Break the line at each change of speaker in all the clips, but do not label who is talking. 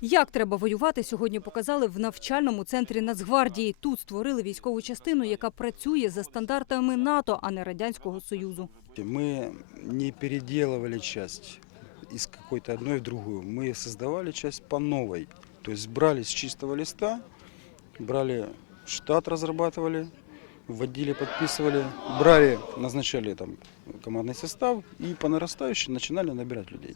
Як треба воювати, сьогодні показали в навчальному центрі Нацгвардії. Тут створили військову частину, яка працює за стандартами НАТО, а не Радянського Союзу.
Мы не переделывали часть из какой-то одной в другую. Мы создавали часть по новой. То есть брали с чистого листа, брали штат, разрабатывали, вводили, подписывали, брали, назначали там командный состав и по нарастающей начинали набирать людей.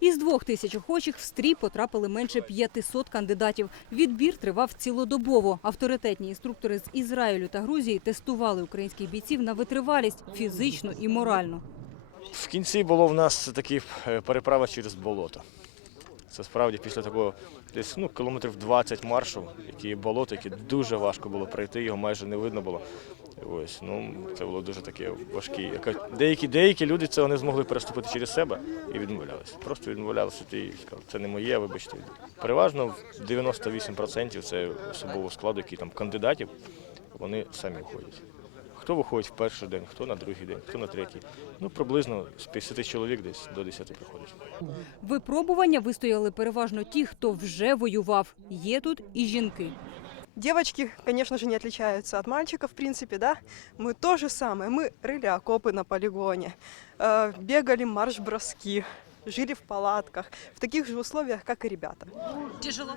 Із двох тисяч охочих в стрій потрапили менше 500 кандидатів. Відбір тривав цілодобово. Авторитетні інструктори з Ізраїлю та Грузії тестували українських бійців на витривалість фізично і морально.
В кінці було в нас такі е, переправа через болото. Це справді після такого десь ну, кілометрів 20 маршу, які болото, які дуже важко було пройти, його майже не видно було. Ось, ну, це було дуже таке важке. Яка- Деякі, деякі люди цього не змогли переступити через себе і відмовлялися. Просто відмовлялися і сказали, це не моє, вибачте. Переважно 98% це особового складу, які там кандидатів, вони самі виходять. Хто виходить в перший день, хто на другий день, хто на третій. Ну, приблизно з 50 чоловік десь до 10 приходить.
Випробування вистояли переважно ті, хто вже воював. Є тут і жінки.
Девочки, конечно же, не отличаются от мальчиков, в принципе, да. Мы то же самое. Мы рыли окопы на полигоне, э, бегали марш-броски, жили в палатках, в таких же условиях, как и ребята.
Тяжело.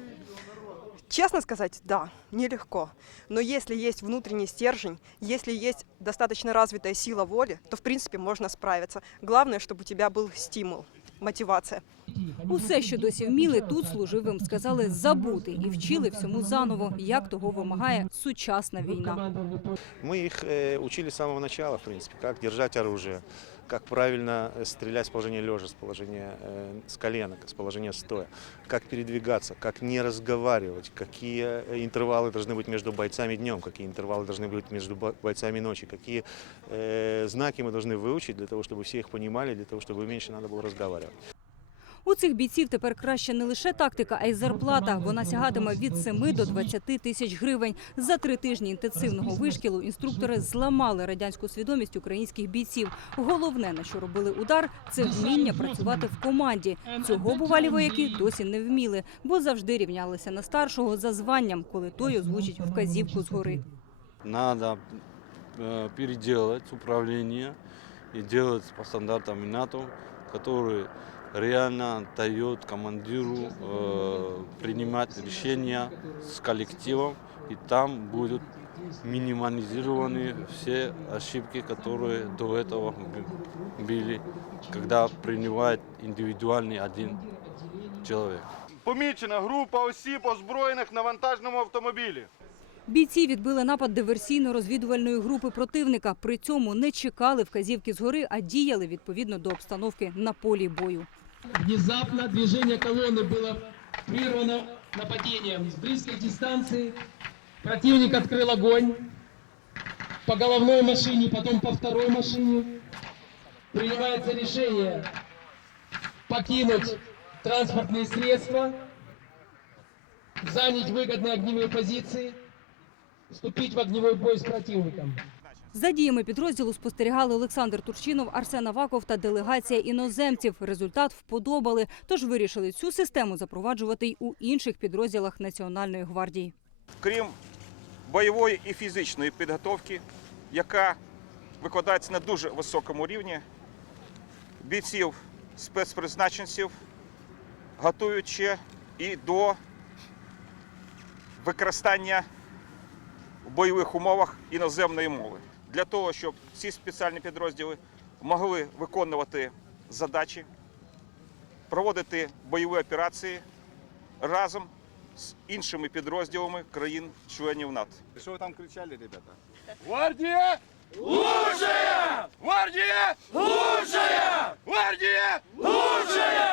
Честно сказать, да, нелегко. Но если есть внутренний стержень, если есть достаточно развитая сила воли, то, в принципе, можно справиться. Главное, чтобы у тебя был стимул, мотивация.
Усе, що досі вміли, тут служивим сказали забути і вчили всьому заново, як того вимагає сучасна війна.
Мы их э, учили с самого начала, в принципе, как держать оружие, как правильно э, стрелять с положения лежа, с положения э, с колена, с положения стоя, как передвигаться, как не разговаривать, какие э, интервалы должны быть между бойцами днем, какие интервалы должны быть между бо- бойцами ночи, какие э, знаки мы должны выучить для того, чтобы все их понимали, для того, чтобы меньше надо было разговаривать.
У цих бійців тепер краще не лише тактика, а й зарплата. Вона сягатиме від 7 до 20 тисяч гривень. За три тижні інтенсивного вишкілу інструктори зламали радянську свідомість українських бійців. Головне, на що робили удар, це вміння працювати в команді. Цього бувалі вояки досі не вміли, бо завжди рівнялися на старшого за званням, коли той озвучить вказівку згори.
Надо э, переделать управление и делать по стандартам НАТО, который реально дает командиру э, принимать решения с коллективом, и там будут минимализированы все ошибки, которые до этого б- были, когда принимает индивидуальный один человек.
Помічена група осіб, озброєних на вантажному автомобілі.
Бійці відбили напад диверсійно-розвідувальної групи противника. При цьому не чекали вказівки згори, а діяли відповідно до обстановки на полі бою.
Внезапно движение колонны было прервано нападением. С близкой дистанции противник открыл огонь по головной машине, потом по второй машине. Принимается решение покинуть транспортные средства, занять выгодные огневые позиции, вступить в огневой бой с противником.
За діями підрозділу спостерігали Олександр Турчинов, Арсен Аваков та делегація іноземців. Результат вподобали, тож вирішили цю систему запроваджувати й у інших підрозділах Національної гвардії.
Крім бойової і фізичної підготовки, яка викладається на дуже високому рівні, бійців спецпризначенців готують ще і до використання в бойових умовах іноземної мови. Для того, щоб ці спеціальні підрозділи могли виконувати задачі, проводити бойові операції разом з іншими підрозділами країн-членів НАТО. Що ви там кричали, ребята? Гвардія! Лучшая! Гвардія! Лучшая! Гвардія! Лучшая!